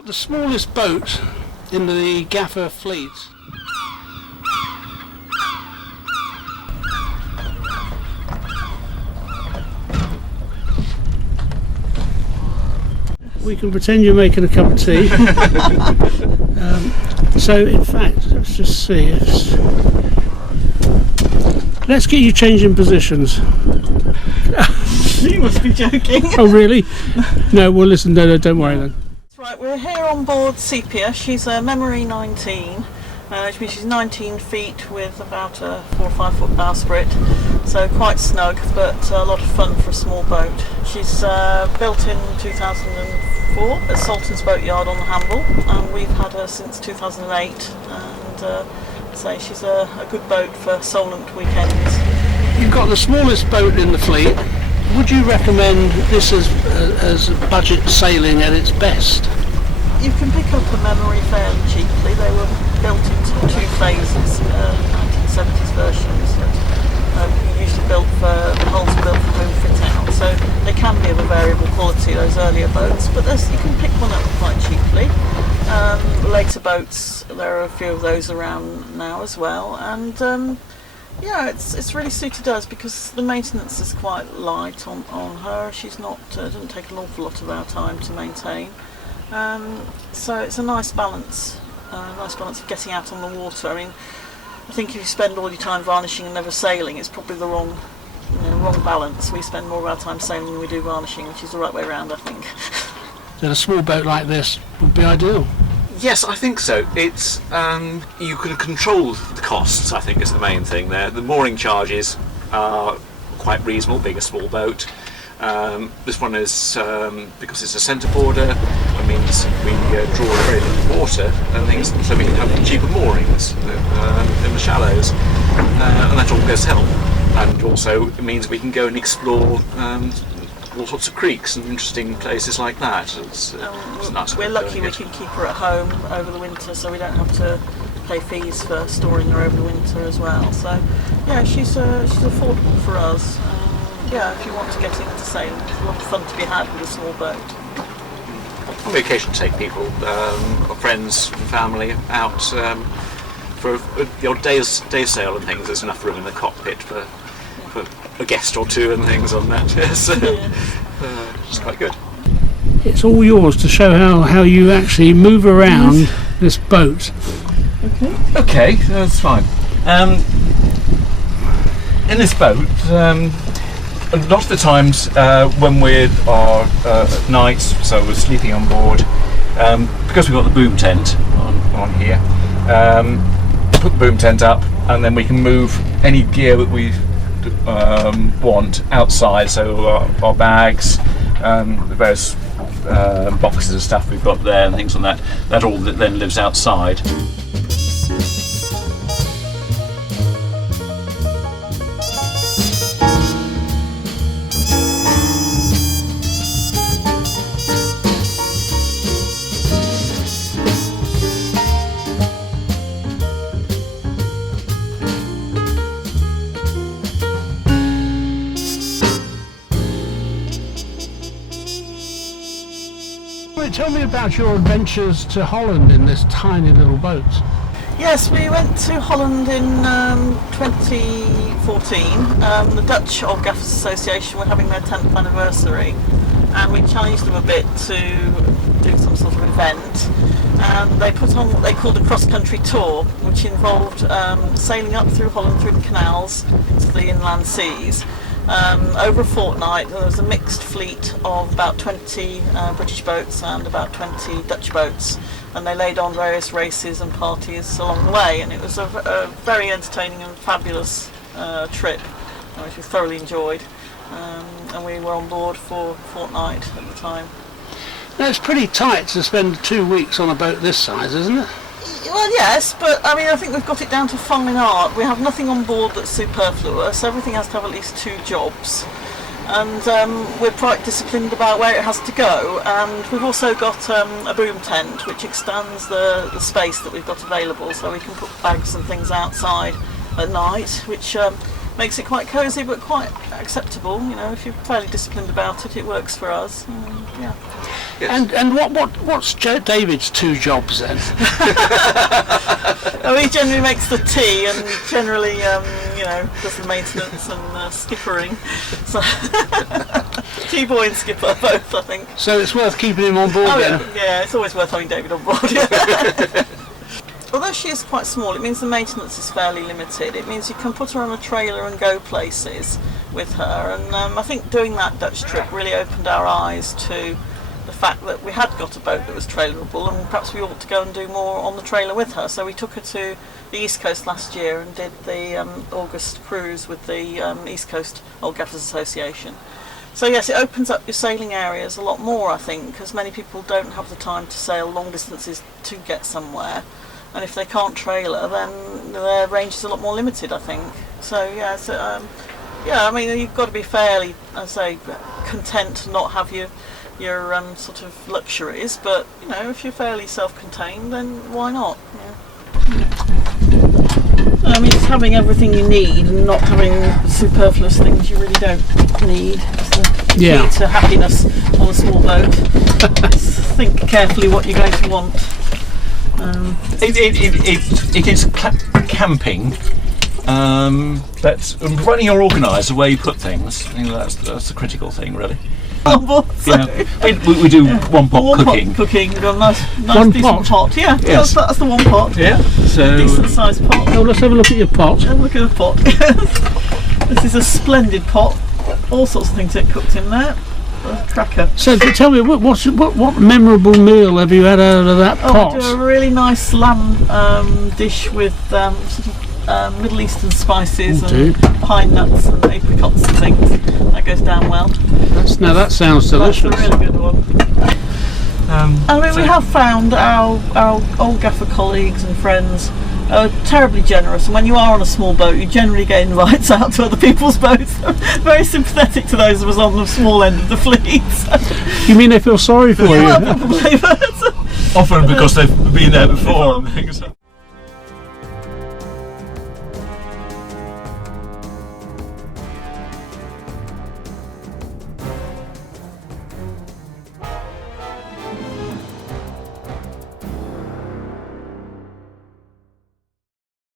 got the smallest boat in the gaffer fleet. We can pretend you're making a cup of tea. So in fact, let's just see. Let's get you changing positions. You must be joking. Oh really? No, well listen, no, don't worry then. Right, we're here on board Sepia. She's a Memory 19, which means she's 19 feet with about a 4 or 5 foot bowsprit, so quite snug, but a lot of fun for a small boat. She's built in 2004 at Salton's Boatyard on the Hamble, and we've had her since 2008, and so she's a good boat for Solent weekends. You've got the smallest boat in the fleet. Would you recommend this as budget sailing at its best? You can pick up a Memory fairly cheaply. They were built into 2 phases, 1970s versions. Usually built for the hulls built for home fit out, so they can be of a variable quality, those earlier boats. But you can pick one up quite cheaply. Later boats, there are a few of those around now as well, and yeah, it's really suited us because the maintenance is quite light on her. She's not doesn't take an awful lot of our time to maintain, so it's a nice balance of getting out on the water. I mean, I think if you spend all your time varnishing and never sailing, it's probably the wrong balance. We spend more of our time sailing than we do varnishing, which is the right way around, I think. Then a small boat like this would be ideal. Yes, I think so. It's you can control the costs, I think is the main thing there. The mooring charges are quite reasonable, being a small boat. This one is, because it's a centreboarder, it means we draw very little water and things, so we can have cheaper moorings in the shallows, and that all goes to help. And also it means we can go and explore all sorts of creeks and interesting places like that. It's nice. We're lucky we can keep her at home over the winter, so we don't have to pay fees for storing her over the winter as well. So yeah, she's affordable for us. Yeah, if you want to get into sailing, there's a lot of fun to be had with a small boat. On occasion, take people, or friends and family out for the odd day sail and things. There's enough room in the cockpit for a guest or two and things on that. Yes, it's quite good. It's all yours to show how you actually move around this boat. Okay, that's fine. In this boat, a lot of the times when we are at night, so we're sleeping on board, because we've got the boom tent on here, put the boom tent up and then we can move any gear that we want outside, so our bags, the various boxes of stuff we've got there and things like that all then lives outside. Tell me about your adventures to Holland in this tiny little boat. Yes, we went to Holland in 2014. The Dutch Old Gaffers Association were having their 10th anniversary, and we challenged them a bit to do some sort of event. And they put on what they called a cross-country tour, which involved sailing up through Holland through the canals into the inland seas. Over a fortnight. There was a mixed fleet of about 20 British boats and about 20 Dutch boats, and they laid on various races and parties along the way, and it was a very entertaining and fabulous trip, which we thoroughly enjoyed, and we were on board for a fortnight at the time. Now, it's pretty tight to spend 2 weeks on a boat this size, isn't it? Well, yes, but I mean, I think we've got it down to fine art. We have nothing on board that's superfluous. Everything has to have at least 2 jobs, and we're quite disciplined about where it has to go. And we've also got a boom tent which extends the space that we've got available, so we can put bags and things outside at night, which makes it quite cosy but quite acceptable. You know, if you're fairly disciplined about it, it works for us. Yeah. Yes. And what's David's two jobs then? Oh, he generally makes the tea and generally, you know, does the maintenance and skippering. So tea boy and skipper both, I think. So it's worth keeping him on board then? Yeah, it's always worth having David on board. Although she is quite small, it means the maintenance is fairly limited. It means you can put her on a trailer and go places with her. And I think doing that Dutch trip really opened our eyes to the fact that we had got a boat that was trailerable, and perhaps we ought to go and do more on the trailer with her. So we took her to the East Coast last year and did the August cruise with the East Coast Old Gaffers Association. So yes, it opens up your sailing areas a lot more, I think, because many people don't have the time to sail long distances to get somewhere, and if they can't trailer, then their range is a lot more limited, I think. So yeah, yeah, I mean, you've got to be fairly, I say, content to not have your sort of luxuries, but you know, if you're fairly self-contained, then why not? Yeah. I mean, it's having everything you need and not having superfluous things you really don't need. It's the key to happiness on a small boat. Think carefully what you're going to want. It is camping, but providing you're organised the way you put things, I think that's the critical thing, really. Yeah, we do one pot cooking. We've got a nice One decent pot. Yeah, Yes. that's the one pot. Yeah, so Decent sized pot. Oh, let's have a look at your pot. Have a look at the pot. This is a splendid pot. All sorts of things get cooked in there. A cracker. So tell me, what memorable meal have you had out of that pot? We do a really nice lamb dish with sort of Middle Eastern spices and pine nuts and apricots and things. That goes down well. That sounds delicious. That's a really good one. I mean, we have found our old gaffer colleagues and friends are terribly generous, and when you are on a small boat, you generally get invites out to other people's boats. They're very sympathetic to those of us on the small end of the fleet. You mean they feel sorry for you? Yeah, well, probably. often because they've been there before and things.